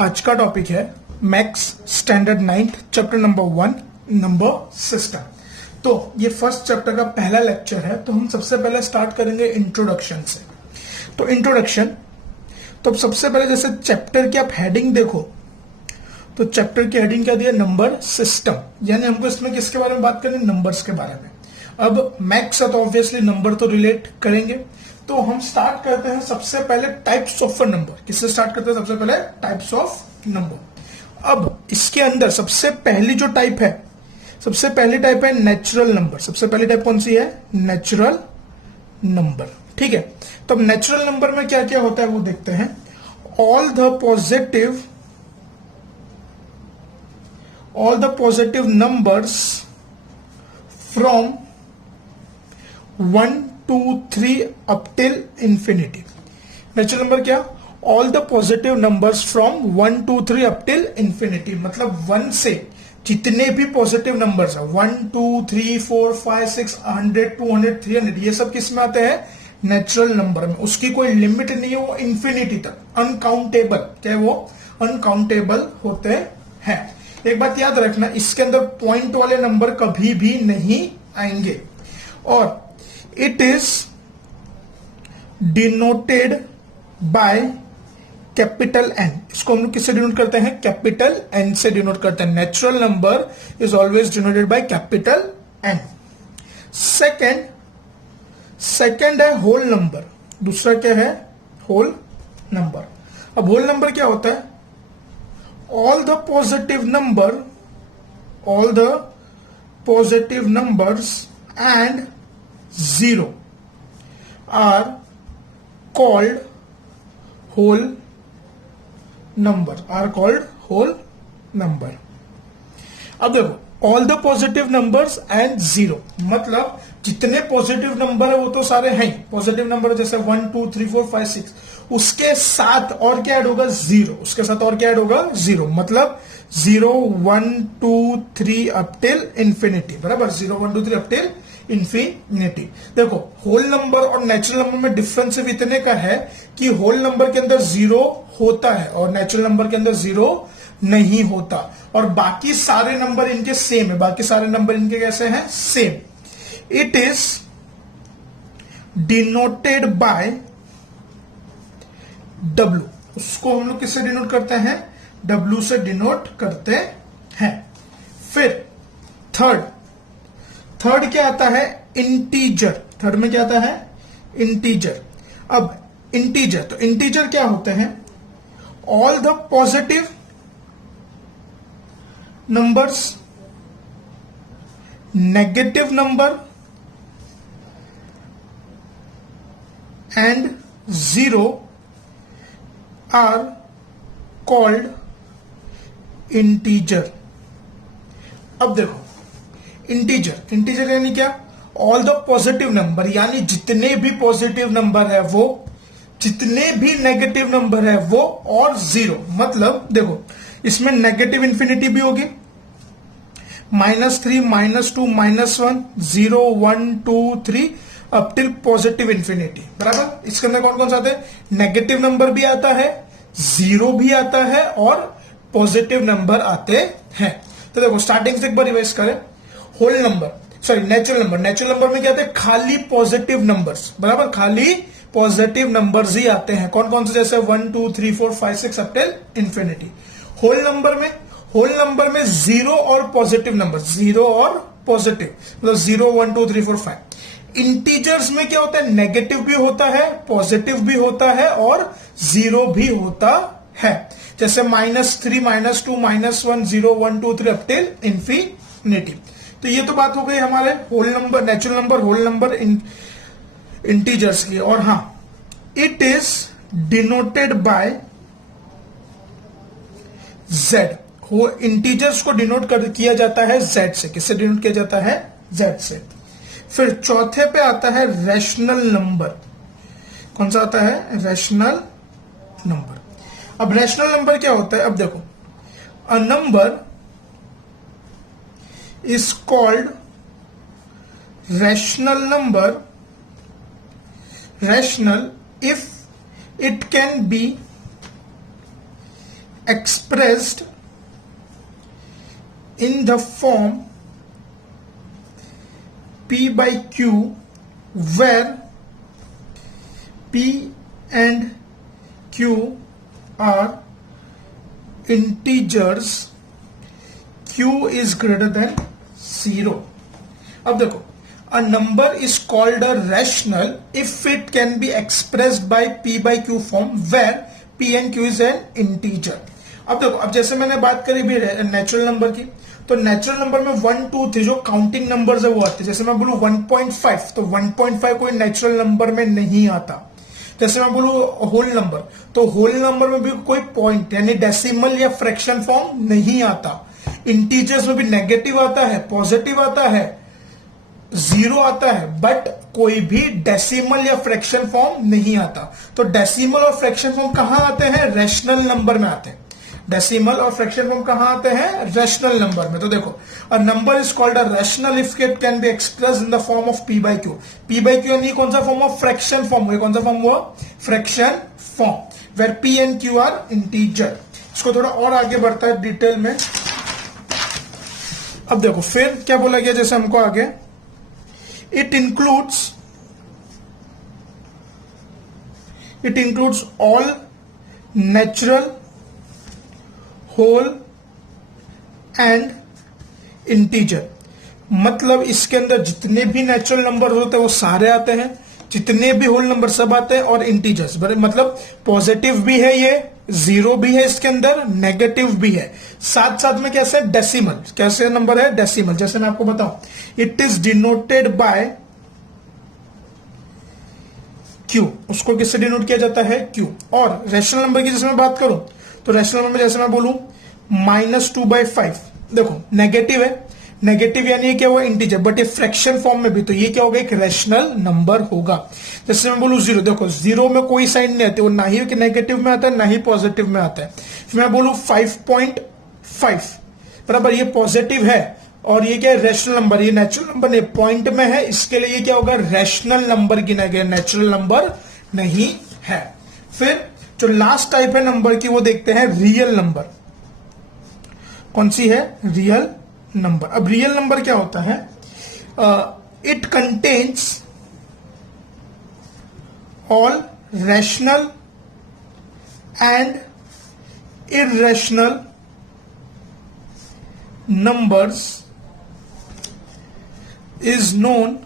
आज का टॉपिक है maths standard 9 chapter number 1 number system. तो ये फर्स्ट चैप्टर का पहला लेक्चर है। तो हम सबसे पहले स्टार्ट करेंगे इंट्रोडक्शन से। तो इंट्रोडक्शन, तो सबसे पहले जैसे चैप्टर की आप हेडिंग देखो तो चैप्टर की हेडिंग क्या दिया, नंबर सिस्टम, यानी हमको इसमें किसके बारे में बात करनी, नंबर्स के बारे में। अब मैथ्स है तो ऑब्वियसली नंबर तो रिलेट करेंगे। तो हम स्टार्ट करते हैं सबसे पहले टाइप्स ऑफ नंबर। किससे स्टार्ट करते हैं, सबसे पहले टाइप्स ऑफ नंबर। अब इसके अंदर सबसे पहली जो टाइप है, सबसे पहली टाइप है नेचुरल नंबर। सबसे पहली टाइप कौन सी है, नेचुरल नंबर। ठीक है, तो अब नेचुरल नंबर में क्या क्या होता है वो देखते हैं। All the positive numbers from 1 2 3 up till infinity. Natural number क्या, all the positive numbers from 1 2 3 up till infinity, मतलब 1 से जितने भी पॉजिटिव नंबर्स है 1 2 3 4 5 6 100 200 300, ये सब किस में आते हैं, नेचुरल नंबर में। उसकी कोई लिमिट नहीं है, वो इंफिनिटी तक अनकाउंटेबल, क्या है वो, अनकाउंटेबल होते हैं। एक बात याद रखना, इसके अंदर पॉइंट वाले नंबर कभी भी नहीं आएंगे। और it is denoted by capital N. इसको हम लोग किससे डिनोट करते हैं, कैपिटल एन से डिनोट करते हैं। Natural number is always denoted by capital N. Second है होल नंबर। दूसरा क्या है, होल नंबर। अब होल नंबर क्या होता है, all the positive numbers and zero are called whole number, अब देखो all the positive numbers and zero, मतलब जितने पॉजिटिव नंबर है वो तो सारे हैं पॉजिटिव नंबर, जैसे 1 2 3 4 5 6, उसके साथ और क्या ऐड होगा, जीरो। उसके साथ और क्या ऐड होगा, जीरो। मतलब 0 1 2 3 अप टिल इंफिनिटी, बराबर 0 1 2 3 अप टिल इंफिनिटी। देखो होल नंबर और नेचुरल नंबर में डिफरेंस सिर्फ इतने का है कि होल नंबर के अंदर जीरो होता है और नेचुरल नंबर के अंदर जीरो नहीं होता। और बाकी सारे नंबर इनके सेम है, बाकी सारे नंबर इनके कैसे हैं, same. It is denoted bye W। उसको हम लोग किससे डिनोट करते हैं, W से डिनोट करते हैं। फिर थर्ड क्या आता है, इंटीजर। थर्ड में क्या आता है, इंटीजर। अब इंटीजर, तो इंटीजर क्या होते हैं, all the positive numbers, negative number and zero are called integer. अब देखो इंटीजर यानी क्या, ऑल द पॉजिटिव नंबर, यानी जितने भी पॉजिटिव नंबर है वो, जितने भी नेगेटिव नंबर है वो, और जीरो। मतलब देखो इसमें नेगेटिव इंफिनिटी भी होगी, -3 -2 -1 0 1 2 3 अप टिल पॉजिटिव इंफिनिटी, बराबर। इसके अंदर कौन कौन सा आता है, नेगेटिव नंबर भी आता है, जीरो भी आता है और पॉजिटिव नंबर आते हैं। तो देखो स्टार्टिंग से एक बार रिवाइज करें। Whole number, sorry natural number में क्या आते हैं, खाली पॉजिटिव नंबर्स, बराबर, खाली पॉजिटिव नंबर्स ही आते हैं। कौन कौन से, जैसे 1 2 3 4 5 6 up till infinity. Whole number में जीरो और पॉजिटिव नंबर, जीरो और पॉजिटिव, मतलब 0 1 2 3 4 5। इंटीजर्स में क्या होता है, नेगेटिव भी होता है, पॉजिटिव भी होता है और जीरो भी होता है, जैसे -3 -2 -1 0 1 2 3 अप टिल इंफिनिटी। तो ये तो बात हो गई हमारे whole number, natural number, whole number, integers की। और हाँ, it is denoted by Z। वो इंटीजर्स को डिनोट किया जाता है Z से। किससे डिनोट किया जाता है, Z से। फिर चौथे पे आता है रैशनल नंबर। कौन सा आता है, रैशनल नंबर। अब रैशनल नंबर क्या होता है, अब देखो, a number is called rational number, rational if it can be expressed in the form P by Q, where P and Q are integers, Q is greater than 0. अब देखो, a number is called a rational if it can be expressed by P by Q form where P and Q is an integer. अब देखो, अब जैसे मैंने बात करी भी नेचुरल नंबर की, तो नेचुरल नंबर में 1 2 3 जो काउंटिंग नंबर्स है वो आते हैं. जैसे मैं बोलूं 1.5, तो 1.5 कोई नेचुरल नंबर में नहीं आता. जैसे मैं बोलूं होल नंबर, तो होल नंबर में भी कोई पॉइंट यानी डेसिमल या फ्रैक्शन फॉर्म नहीं आता. इंटीजर्स में भी नेगेटिव आता है, पॉजिटिव आता है, जीरो आता है, बट कोई भी डेसिमल या फ्रैक्शन फॉर्म नहीं आता. तो डेसिमल और फ्रैक्शन फॉर्म कहां आते हैं? रैशनल नंबर में आते हैं. डेसिमल और फ्रैक्शन फॉर्म कहां आते हैं? रैशनल नंबर में. तो देखो, a number is called a rational if it can be expressed in the form of P by Q. P by Q यानी कौन सा फॉर्म ऑफ फ्रैक्शन फॉर्म हुआ? कौन सा फॉर्म हुआ? Fraction form, where P and Q are integer. इसको थोड़ा और आगे बढ़ता है डिटेल में. अब देखो फिर क्या बोला गया, जैसे हमको आगे, it includes all natural, whole and integer. मतलब इसके अंदर जितने भी नेचुरल नंबर होते हैं वो सारे आते हैं, जितने भी होल नंबर सब आते हैं, और इंटीजर्स. मतलब पॉजिटिव भी है, ये जीरो भी है इसके अंदर, नेगेटिव भी है, साथ साथ में कैसे? डेसिमल. कैसे नंबर है? डेसिमल. जैसे मैं आपको बताऊं, it is denoted bye Q. उसको किससे डिनोट किया जाता है? क्यू. और रैशनल नंबर की जैसे मैं बात करूं, तो रैशनल नंबर में जैसे मैं बोलूं -2/5, देखो नेगेटिव है, नेगेटिव यानी क्या हुआ? इंटीजर, बट ये फ्रैक्शन फॉर्म में भी, तो ये क्या होगा? एक रैशनल नंबर होगा. जैसे मैं बोलूं 0, देखो जीरो में कोई साइन नहीं आती, वो ना ही नेगेटिव में आता है ना ही पॉजिटिव में आता है. फिर मैं बोलूं 5.5, बराबर, ये पॉजिटिव है और ये क्या है? Rational number. ये नेचुरल नंबर नहीं, पॉइंट में है, इसके लिए ये क्या होगा? रैशनल नंबर गिना गया, नेचुरल नंबर नहीं है. फिर जो लास्ट टाइप है नंबर की वो देखते हैं रियल नंबर. कौन सी है? Real number. अब रियल नंबर क्या होता है? It contains all rational and irrational numbers is known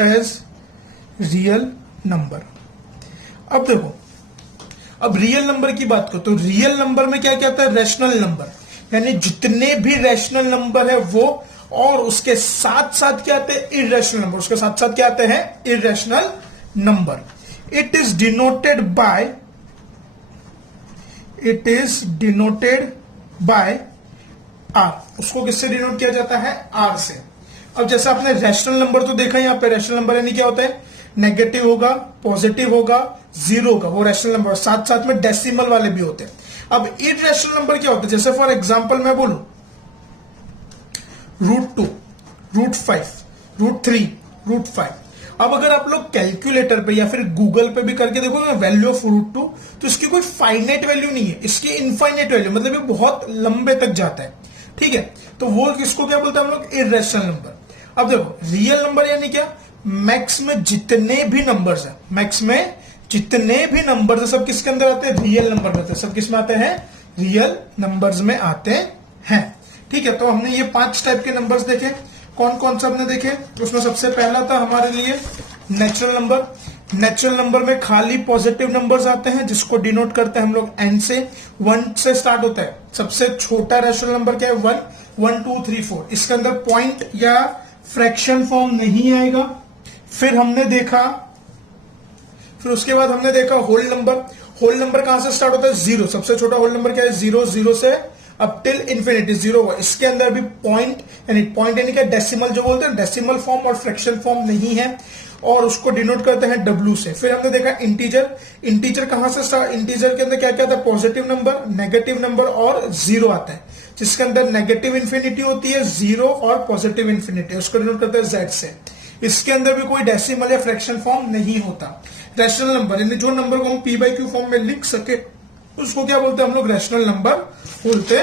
as real number. अब देखो, अब रियल नंबर की बात करो तो रियल नंबर में क्या क्या आता है? रैशनल नंबर, यानी जितने भी रैशनल नंबर है वो, और उसके साथ साथ क्या आते हैं? Irrational number. उसके साथ साथ क्या आते हैं? Irrational number. It is denoted by R. उसको किससे डिनोट किया जाता है? आर से. अब जैसे आपने रैशनल नंबर तो देखा, यहां पे रैशनल नंबर यानी क्या होता है? नेगेटिव होगा, पॉजिटिव होगा, जीरो होगा, वो रैशनल नंबर. साथ साथ में डेसिमल वाले भी होते हैं. अब इररेशनल नंबर क्या होता है? जैसे फॉर एग्जांपल मैं बोलूं √2, √5, √3, √5. अब अगर आप लोग कैलकुलेटर पे या फिर गूगल पे भी करके देखोगे वैल्यू ऑफ √2, तो इसकी कोई फाइनाइट वैल्यू नहीं है, इसकी इनफाइनाइट वैल्यू, मतलब ये बहुत लंबे तक जाता है. ठीक है, तो वो किसको क्या बोलते हैं हम लोग? Irrational number. अब देखो, रियल नंबर यानी क्या? मैक्स में जितने भी नंबर्स है, मैक्स में जितने भी नंबर्स है, सब किसके अंदर आते हैं? रियल नंबर में आते हैं. सब किस में आते हैं? रियल नंबर्स में आते हैं. ठीक है, तो हमने ये 5 टाइप के नंबर्स देखे. कौन कौन से हमने देखे? उसमें सबसे पहला था हमारे लिए नेचुरल नंबर. नेचुरल नंबर में खाली पॉजिटिव नंबर्स आते हैं, जिसको डिनोट करते हैं हम लोग एन से. 1 से स्टार्ट होता है. सबसे छोटा रैशनल नंबर क्या है? 1, 1 2 3 4. इसके अंदर पॉइंट या फ्रैक्शन फॉर्म नहीं आएगा. फिर हमने देखा, फिर उसके बाद हमने देखा होल नंबर. होल नंबर कहां से स्टार्ट होता है? 0. सबसे छोटा होल नंबर क्या है? 0. 0 से अप टिल इंफिनिटी 0 हुआ. इसके अंदर भी पॉइंट यानी क्या? डेसिमल जो बोलते हैं, डेसिमल फॉर्म और फ्रैक्शन फॉर्म नहीं है, और उसको डिनोट करते हैं W से. फिर हमने देखा इंटीजर. इंटीजर कहां से स्टार्ट? इंटीजर के अंदर क्या क्या आता है? पॉजिटिव नंबर, नेगेटिव नंबर और जीरो आता है, जिसके अंदर नेगेटिव इंफिनिटी होती है, जीरो और पॉजिटिव इंफिनिटी, उसको डिनोट करते हैं Z से. इसके अंदर भी कोई डेसिमल या फ्रैक्शन फॉर्म नहीं होता. रैशनल नंबर यानी जो नंबर को हम P/Q फॉर्म में लिख सके उसको क्या बोलते हैं हम लोग, रैशनल नंबर बोलते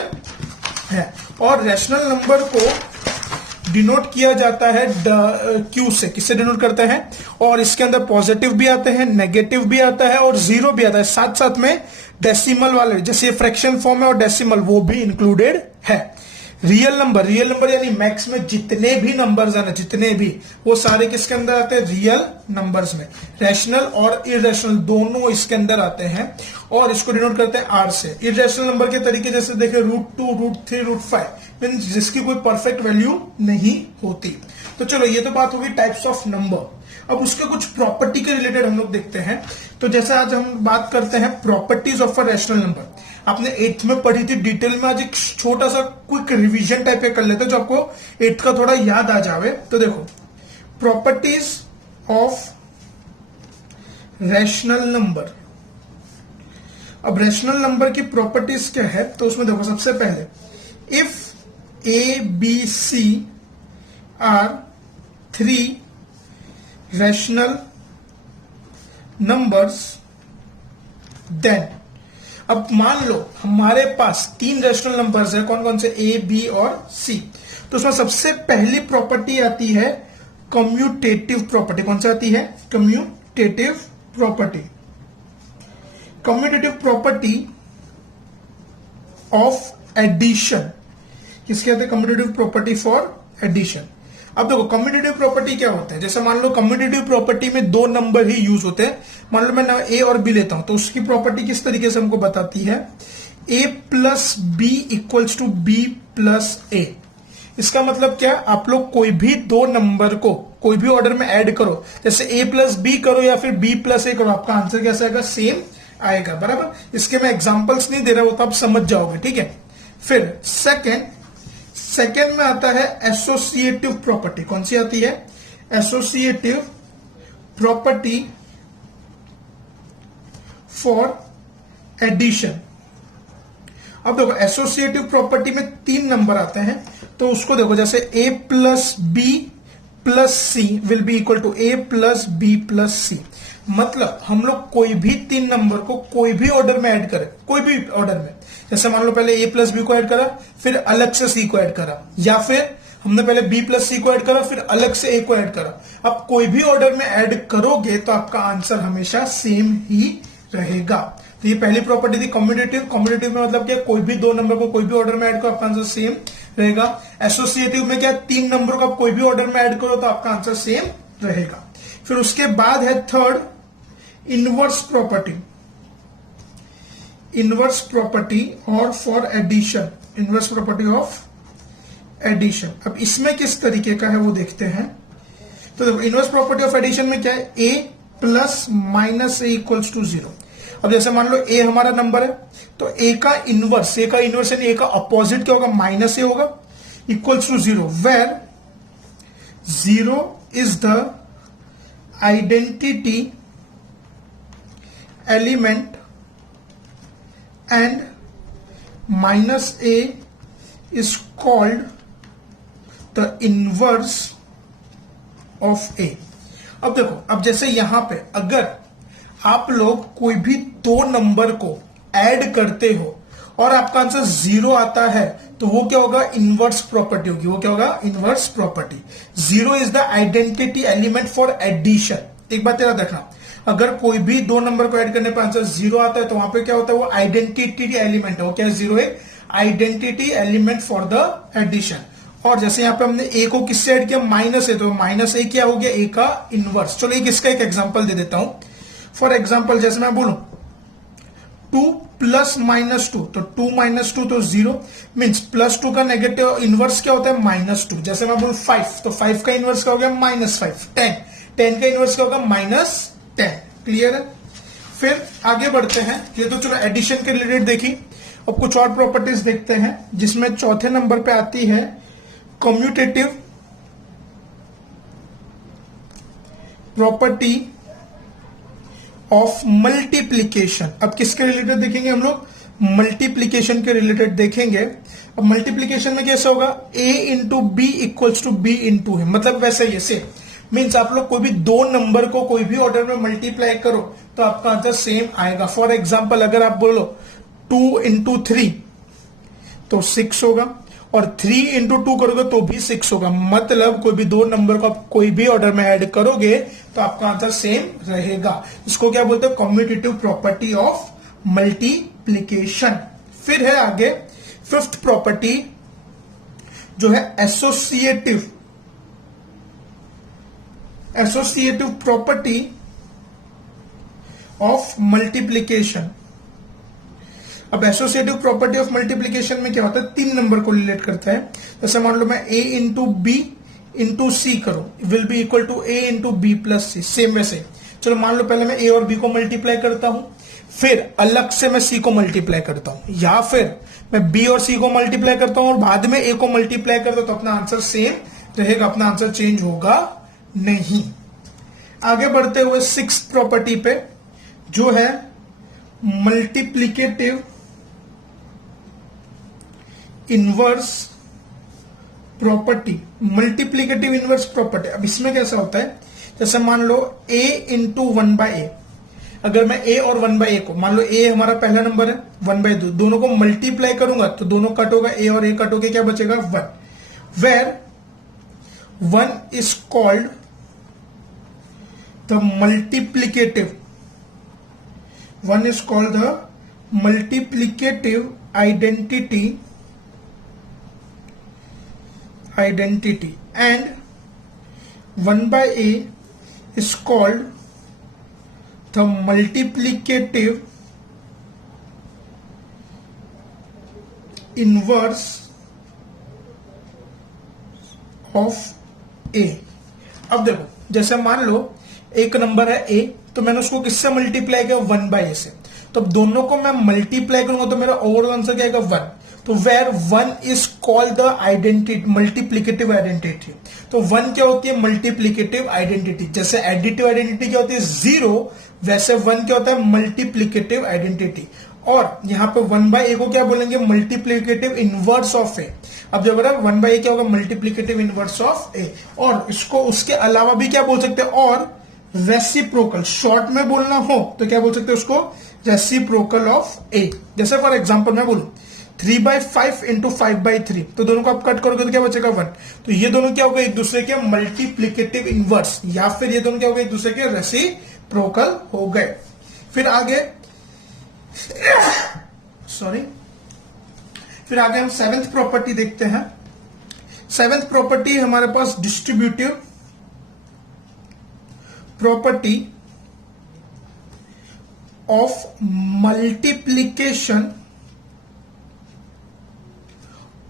हैं। और रैशनल नंबर को डिनोट किया जाता है क्यू से। किससे डिनोट करते हैं? और इसके अंदर पॉजिटिव भी आते हैं, नेगेटिव भी आता है और जीरो भी आता है, साथ साथ में डेसिमल वाले, जैसे ये फ्रैक्शन फॉर्म है और डेसिमल वो भी इंक्लूडेड है। रियल नंबर यानी मैक्स में जितने भी नंबर्स है ना, जितने भी, वो सारे किसके अंदर आते हैं? रियल नंबर्स में। रैशनल और इरेशनल दोनों इसके अंदर आते हैं और इसको डिनोट करते हैं आर से। इरेशनल नंबर के तरीके जैसे देखें √2, √3, √5, मीन जिसकी कोई परफेक्ट वैल्यू नहीं होती। तो चलो ये तो बात होगी टाइप्स ऑफ नंबर। अब उसके कुछ प्रॉपर्टी के रिलेटेड हम लोग देखते हैं। तो जैसे आज हम बात करते हैं properties of a rational number. आपने 8th में पढ़ी थी डिटेल में, आज एक छोटा सा क्विक रिवीजन टाइप कर लेते हैं जो आपको 8th का थोड़ा याद आ जावे। तो देखो, प्रॉपर्टीज ऑफ रैशनल नंबर। अब रैशनल नंबर की प्रॉपर्टीज क्या है? तो उसमें देखो, सबसे पहले if A B C are 3 rational numbers then. अब मान लो हमारे पास 3 रैशनल नंबर्स है, कौन कौन से? ए, बी और सी। तो उसमें सबसे पहली प्रॉपर्टी आती है कम्यूटेटिव प्रॉपर्टी। कौन सी आती है? Commutative property. Commutative property of addition. किसके आते हैं? Commutative property for addition. अब देखो, कम्यूटेटिव प्रॉपर्टी क्या होता है? जैसे मान लो कम्यूटेटिव प्रॉपर्टी में 2 नंबर ही यूज होते हैं। मान लो मैं ए और बी लेता हूं, तो उसकी प्रॉपर्टी किस तरीके से हमको बताती है? a plus B equals to B plus A. इसका मतलब क्या? आप लोग कोई भी 2 नंबर को कोई भी ऑर्डर में ऐड करो, जैसे a प्लस बी करो या फिर b प्लस ए करो, आपका आंसर कैसा आएगा? सेम आएगा, बराबर। इसके मैं एग्जाम्पल्स नहीं दे रहा, वो तो आप समझ जाओगे, ठीक है। फिर सेकेंड में आता है एसोसिएटिव प्रॉपर्टी। कौन सी आती है? Associative property for addition. अब देखो, एसोसिएटिव प्रॉपर्टी में 3 नंबर आते हैं, तो उसको देखो, जैसे a plus B plus C will be equal to a plus B plus C. मतलब हम लोग कोई भी 3 नंबर को कोई भी ऑर्डर में ऐड करें, कोई भी ऑर्डर में, जैसे मान लो पहले a प्लस बी को ऐड करा, फिर अलग से c को ऐड करा, या फिर हमने पहले b प्लस सी को ऐड करा, फिर अलग से a को ऐड करा। अब कोई भी ऑर्डर में ऐड करोगे तो आपका आंसर हमेशा सेम ही रहेगा। तो ये पहली प्रॉपर्टी थी कम्यूटेटिव। कम्यूटेटिव में मतलब क्या? कोई भी 2 नंबर को कोई भी ऑर्डर में ऐड करो, आपका आंसर सेम रहेगा। एसोसिएटिव में क्या? 3 नंबर को आप कोई भी ऑर्डर में ऐड करो तो आपका आंसर सेम रहेगा। फिर उसके बाद है third, inverse property. Inverse property और for addition, inverse property of addition. अब इसमें किस तरीके का है वो देखते हैं। तो देखो, इनवर्स प्रॉपर्टी ऑफ एडिशन में क्या है? a plus minus A equals to 0। अब जैसे मान लो a हमारा नंबर है, तो a का इनवर्स यानी a का अपोजिट क्या होगा? माइनस ए होगा, equals to 0, where 0 is the identity element and minus a is called the inverse of a। अब देखो, अब जैसे यहां पे अगर आप लोग कोई भी 2 नंबर को ऐड करते हो और आपका आंसर 0 आता है, तो वो क्या होगा? इनवर्स प्रॉपर्टी होगी। वो क्या होगा? Inverse property. 0 is the identity element for addition. एक बात याद रखना, अगर कोई भी 2 नंबर को ऐड करने पर आंसर 0 आता है, तो वहां पे क्या होता है? वो आइडेंटिटी एलिमेंट है। वो क्या है? 0 है identity element for the addition. और जैसे यहां पे हमने a को किससे ऐड किया? माइनस ए, तो माइनस ए क्या हो गया? a का इनवर्स। चलो इसका एक एग्जांपल दे देता हूं। फॉर एग्जांपल जैसे मैं बोलूं 2 प्लस माइनस 2, तो 2 माइनस 2 तो 0, मीन्स प्लस 2 का नेगेटिव इनवर्स क्या होता है? -2। जैसे मैं बोलूं 5, तो 5 का इनवर्स क्या हो गया? -5। 10 का इनवर्स क्या होगा? -10। क्लियर है? फिर आगे बढ़ते हैं। ये तो चलो एडिशन के रिलेटेड देखी। अब कुछ और प्रॉपर्टीज देखते हैं, जिसमें चौथे नंबर पे आती है कम्यूटेटिव प्रॉपर्टी ऑफ मल्टीप्लीकेशन। अब किसके रिलेटेड देखेंगे हम लोग? मल्टीप्लीकेशन के रिलेटेड देखेंगे। अब मल्टीप्लीकेशन में कैसे होगा? a into B equals to B into है, मतलब वैसे ही से मीन्स आप लोग कोई भी 2 नंबर को कोई भी ऑर्डर में मल्टीप्लाई करो तो आपका आंसर सेम आएगा। फॉर एग्जाम्पल अगर आप बोलो 2 इंटू 3 तो 6 होगा, और 3 इंटू 2 करोगे तो भी 6 होगा। मतलब कोई भी दो नंबर को आप कोई भी ऑर्डर में ऐड करोगे तो आपका आंसर सेम रहेगा। इसको क्या बोलते हैं? Commutative property of multiplication. फिर है आगे फिफ्थ प्रॉपर्टी जो है एसोसिएटिव प्रॉपर्टी ऑफ मल्टीप्लीकेशन। अब एसोसिएटिव प्रॉपर्टी ऑफ मल्टीप्लीकेशन में क्या होता है? 3 नंबर को रिलेट करता है। जैसे मान लो मैं a into B into C करूं, will be equal to a into B plus C. Same वैसे चलो मान लो पहले मैं a और b को मल्टीप्लाई करता हूं, फिर अलग से मैं c को मल्टीप्लाई करता हूं, या फिर मैं b और c को मल्टीप्लाई करता हूं और बाद में a को मल्टीप्लाई करता हूं, तो अपना आंसर सेम रहेगा, अपना आंसर चेंज होगा नहीं। आगे बढ़ते हुए 6th प्रॉपर्टी पे जो है multiplicative inverse property. Multiplicative inverse property, अब इसमें कैसा होता है? जैसे मान लो a इंटू 1/a, अगर मैं a और 1/a को, मान लो a हमारा पहला नंबर है, 1/2, दोनों को मल्टीप्लाई करूंगा तो दोनों कट होगा, a और a कट होके क्या बचेगा? 1, where 1 is called the multiplicative, 1 is called the multiplicative identity and 1/a is called the multiplicative inverse of a। अब देखो, जैसे मान लो एक नंबर है a, तो मैंने उसको किससे मल्टीप्लाई किया? 1/a से। तो अब दोनों को मैं मल्टीप्लाई करूंगा तो मेरा ओवरऑल आंसर क्या आएगा? 1। तो where 1 is called the identity, multiplicative identity. तो 1 क्या होती है? Multiplicative identity. जैसे एडिटिव आइडेंटिटी क्या होती है? 0, वैसे 1 क्या होता है? Multiplicative identity. और यहां पे 1/a को क्या बोलेंगे? Multiplicative inverse of A. अब जब 1/a क्या होगा? Multiplicative inverse of A. और इसको उसके अलावा भी क्या बोल सकते हैं? और रेसिप्रोकल, शॉर्ट में बोलना हो तो क्या बोल सकते हैं उसको? रेसिप्रोकल ऑफ ए। जैसे फॉर एग्जांपल मैं बोलूं 3/5 इंटू 5/3, तो दोनों को आप कट करोगे तो क्या बचेगा? 1। तो ये दोनों क्या होगा? एक दूसरे के मल्टीप्लीकेटिव इनवर्स, या फिर ये दोनों क्या हो गए? एक दूसरे के रेसिप्रोकल हो गए। फिर आगे फिर आगे हम 7th प्रॉपर्टी देखते हैं। 7th प्रॉपर्टी हमारे पास distributive property of multiplication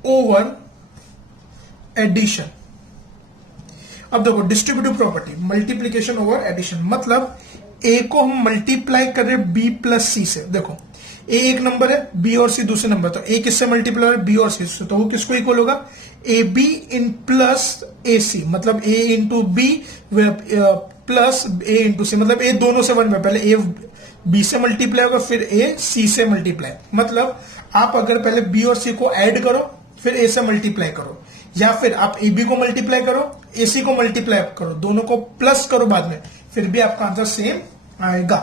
over addition. अब देखो distributive property, multiplication over addition, मतलब a को हम मल्टीप्लाई कर रहे b प्लस c से। देखो a एक नंबर है, b और c दूसरे नंबर, तो a किससे मल्टीप्लाई हो रहा है? b और c से, तो वो किसको इक्वल होगा? ab इन प्लस ac, मतलब a into b plus a into c, मतलब a दोनों से 1 में, पहले a b से मल्टीप्लाई होगा फिर a c से मल्टीप्लाई। मतलब आप अगर पहले b और c को ऐड करो फिर a से मल्टीप्लाई करो, या फिर आप ab को मल्टीप्लाई करो ac को मल्टीप्लाई करो, दोनों को प्लस करो बाद में, फिर भी आपका आंसर सेम आएगा।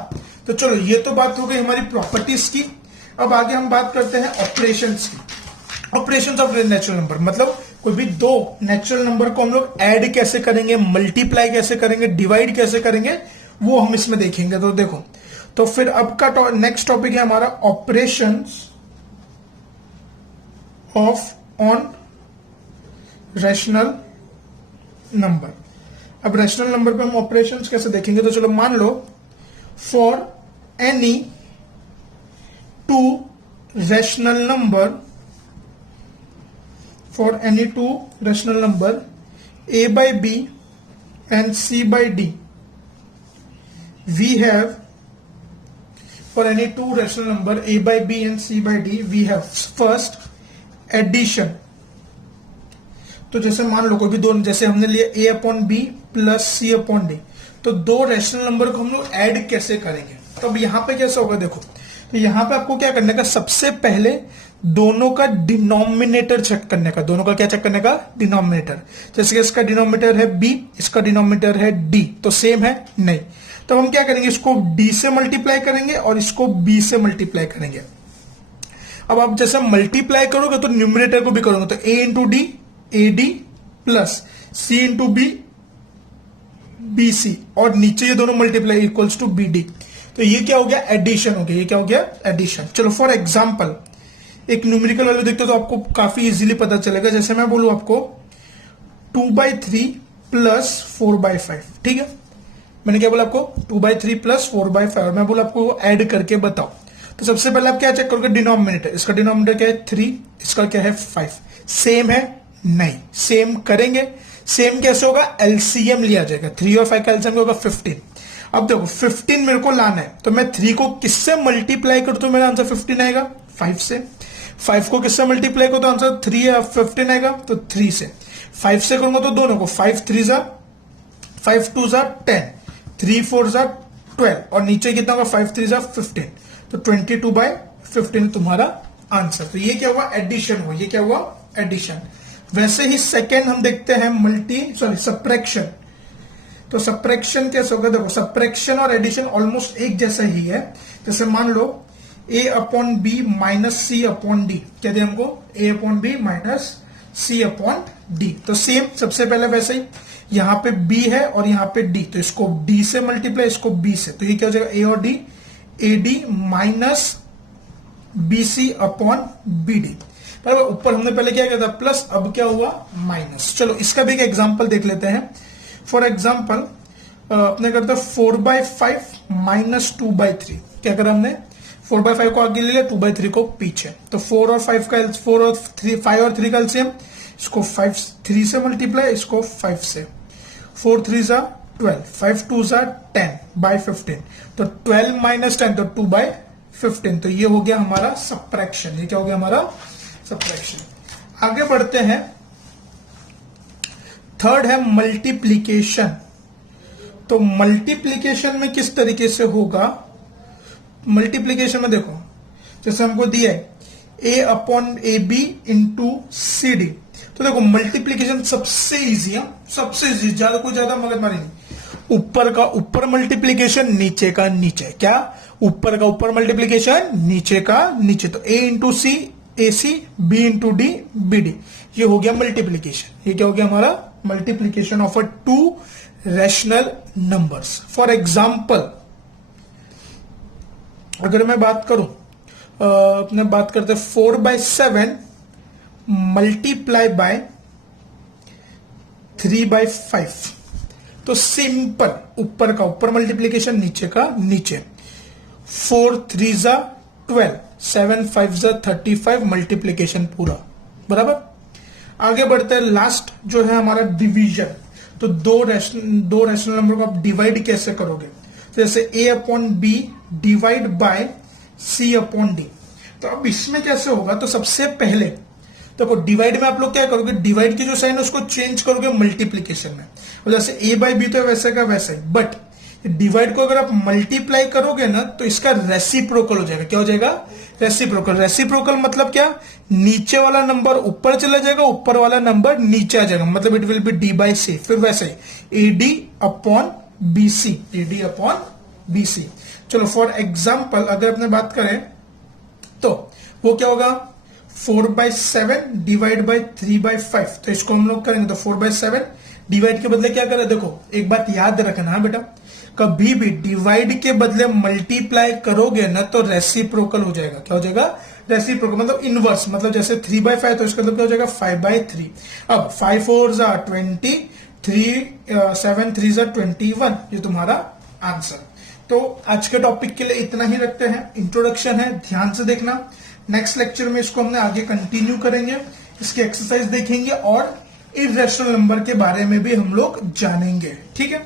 तो चलो ये तो बात हो गई हमारी प्रॉपर्टीज की। अब आगे हम बात करते हैं ऑपरेशंस की। ऑपरेशंस ऑफ नेचुरल नंबर, मतलब कोई भी दो नेचुरल नंबर को हम लोग ऐड कैसे करेंगे, मल्टीप्लाई कैसे करेंगे, डिवाइड कैसे करेंगे, वो हम इसमें देखेंगे। तो देखो, तो फिर अब का नेक्स्ट टॉपिक है हमारा operations of on rational number. अब रैशनल नंबर पे हम ऑपरेशंस कैसे देखेंगे? तो चलो मान लो for any two rational number, for any two rational number a by b and c by d, we have, for any two rational number a by b and c by d, we have first addition। तो जैसे मान लो कोई भी दो, जैसे हमने लिया a upon B plus C upon D, तो दो रैशनल नंबर को हम लोग ऐड कैसे करेंगे? तो अब यहां पे कैसे होगा? देखो, तो यहां पे आपको क्या करने का? सबसे पहले दोनों का डिनोमिनेटर चेक करने का। दोनों का क्या चेक करने का? डिनोमिनेटर। जैसे कि इसका डिनोमिनेटर है b, इसका डिनोमिनेटर है d, तो सेम है? नहीं। तो हम क्या करेंगे? इसको d से मल्टीप्लाई करेंगे और इसको b से मल्टीप्लाई करेंगे। अब आप जैसे मल्टीप्लाई करोगे तो न्यूमरेटर को भी करोगे, तो a into D A D plus c into B B C, और नीचे ये दोनों multiply equals to B D. तो ये क्या हो गया, एडिशन हो गया। ये क्या हो गया, एडिशन। चलो फॉर एग्जाम्पल एक न्यूमेरिकल वैल्यू देखते हो तो आपको काफी इजीली पता चलेगा। जैसे मैं बोलूं आपको 2/3 प्लस 4/5, ठीक है। मैंने क्या बोला आपको, 2/3 प्लस 4/5, मैं बोला आपको ऐड करके बताओ। तो सबसे पहले आप क्या चेक करोगे, डिनोमिनेटर। इसका डिनोमिनेटर क्या है 3, इसका क्या है 5। सेम है, नहीं सेम करेंगे। सेम कैसे होगा, एलसीएम लिया जाएगा। 3 और 5 का एलसीएम होगा 15। अब देखो 15 मेरे को लाना है, तो मैं 3 को किससे मल्टीप्लाई करूं तो मेरा आंसर 15 आएगा, 5 से। 5 को किससे मल्टीप्लाई करो तो आंसर 3 या 15 आएगा, तो 3 से। 5 से करूंगा तो दोनों को, 5 3 जा 5 2 जा 10, 3 4 जा 12, और नीचे कितना होगा 5 3 जा 15, तो 22/15 तुम्हारा आंसर। तो ये क्या हुआ, एडिशन हुआ। ये क्या हुआ, एडिशन। वैसे ही सेकेंड हम देखते हैं सब्ट्रैक्शन। तो सब्ट्रैक्शन कैसे होगा, देखो सब्ट्रैक्शन और एडिशन ऑलमोस्ट एक जैसा ही है। जैसे मान लो a/b माइनस c/d, क्या दे हमको, a/b माइनस c/d। तो सेम सबसे पहले वैसे ही यहां पे b है और यहां पे d, तो इसको d से मल्टीप्लाई, इसको b से, तो ये क्या हो जाएगा a और d, ad माइनस bc/bd। बराबर, ऊपर हमने पहले क्या किया था प्लस, अब क्या हुआ माइनस। चलो इसका भी एक एग्जांपल देख लेते हैं। फॉर एग्जांपल अपने करते हैं 4/5 माइनस 2/3। क्या करा हमने, 4/5 को आगे ले लिया, 2/3 को पीछे। तो 4 और 5 का 4 और 3 5 और 3 का एलसीएम, इसको 5 3 से मल्टीप्लाई, इसको 5 से। 4 3 जा 12, 5 2 जा 10/15, तो 12 माइनस 10 तो 2/15। तो ये हो गया हमारा सब्ट्रैक्शन। ये क्या हो गया हमारा सब्ट्रैक्शन। आगे बढ़ते हैं, थर्ड है मल्टीप्लीकेशन। तो मल्टीप्लीकेशन में किस तरीके से होगा, मल्टीप्लीकेशन में देखो जैसे हमको दिया है a/ab इंटू सी डी। तो देखो मल्टीप्लीकेशन सबसे इजी है, सबसे इजी, ज्यादा कोई ज्यादा मगजमारी नहीं। ऊपर का ऊपर मल्टीप्लीकेशन, नीचे का नीचे, क्या ऊपर का ऊपर मल्टीप्लीकेशन, नीचे का नीचे। तो a into C A C, b into D B D, ये हो गया मल्टीप्लीकेशन। ये क्या हो गया हमारा, multiplication of a two rational numbers. For example अगर मैं बात करूं, अपने बात करते 4/7 मल्टीप्लाई बाय 3/5। तो सिंपल, ऊपर का ऊपर मल्टीप्लीकेशन, नीचे का नीचे। 4 3 जा 12, 7 5 जा 35, मल्टीप्लीकेशन पूरा। बराबर, आगे बढ़ते हैं। लास्ट जो है हमारा डिवीजन। तो दो रैशनल नंबर को आप डिवाइड कैसे करोगे, तो जैसे a/b डिवाइड बाय c/d। तो अब इसमें कैसे होगा, तो सबसे पहले देखो डिवाइड में आप लोग क्या करोगे, डिवाइड की जो साइन है उसको चेंज करोगे मल्टीप्लीकेशन में। और जैसे a/b तो वैसे का वैसे ही, बट डिवाइड को अगर आप मल्टीप्लाई करोगे ना तो इसका रेसिप्रोकल हो जाएगा। क्या हो जाएगा, रेसिप्रोकल। रेसिप्रोकल मतलब क्या, नीचे वाला नंबर ऊपर चला जाएगा, ऊपर वाला नंबर नीचे आ जाएगा, मतलब इट विल बी d/c। फिर वैसे ही ad/bc, ad/bc। चलो फॉर एग्जाम्पल अगर अपने बात करें तो वो क्या होगा, 4/7 डिवाइड बाय 3/5। तो इसको हम लोग करेंगे तो 4/7 डिवाइड के बदले क्या करें, देखो एक बात याद रखना है बेटा, कभी भी डिवाइड के बदले मल्टीप्लाई करोगे ना तो रेसिप्रोकल हो जाएगा। क्या हो जाएगा, रेसिप्रोकल मतलब इनवर्स। मतलब जैसे 3/5 तो इसका मतलब क्या हो जाएगा 5/3। अब 5 4 जा 20, 7 3 जा 21, ये तुम्हारा आंसर। तो आज के टॉपिक के लिए इतना ही रखते हैं। इंट्रोडक्शन है, ध्यान से देखना। नेक्स्ट लेक्चर में इसको हमने आगे कंटिन्यू करेंगे, इसकी एक्सरसाइज देखेंगे और इर्रेशनल नंबर के बारे में भी हम लोग जानेंगे। ठीक है।